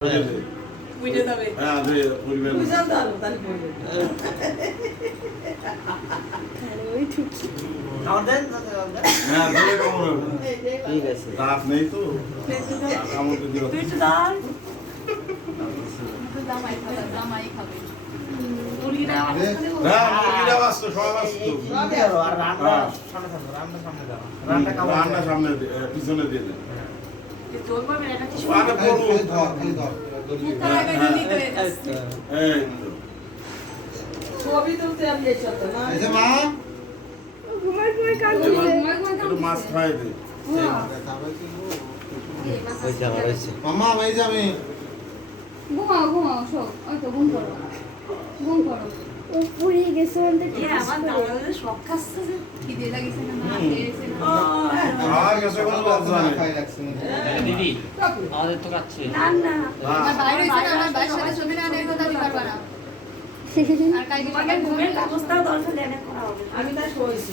বুঝে যাবে। হ্যাঁ আরে পরিবার বুঝাল দাও তাহলে বলবে। ওই ঠিক। আমাদের হ্যাঁ ধরে কেমন হবে ঠিক আছে রাত নেই তো আমাকে দিও তুই তো দাও। জামাই খাবে মুরগিটা আমার কাছে বল। হ্যাঁ মুরগিটা বাস্ত সব বাস্ত আর রান্না সামনে থাকো রান্না সামনে দাও রান্না কামড় রান্না সামনে পিছনে দিয়ে দেন যে তোর পাবে এটা কিছু আরে বলো মুখটা লাগাই দিতে হবে। এই তো ছবি তুলতে আমি এসব তো না। এই যে মা একটু মাছ খাই দে ওই জায়গা রয়েছে মামা ভাই যাবে ঘুমাও সব ওই তো ঘুম করো ও পুড়িয়ে গেছে ওখান থেকে এ আমার দাদাদের শখ খাচ্ছে যে। খিদে লাগিছে না না খেয়েছে না আর গেছে কোনো লজ্জা নেই খাই লাগছে দিদি আমাদের তো কাচ্ছে না না। আমার বাইরে হইছে না আমার বাইরে সাথে ছবি না নেই কথা দিতে পারবা না আর কালকে তোমাকে ঘুমের ব্যবস্থাও দরকার দেনে করা হবে। আমি তাই শুয়েছি।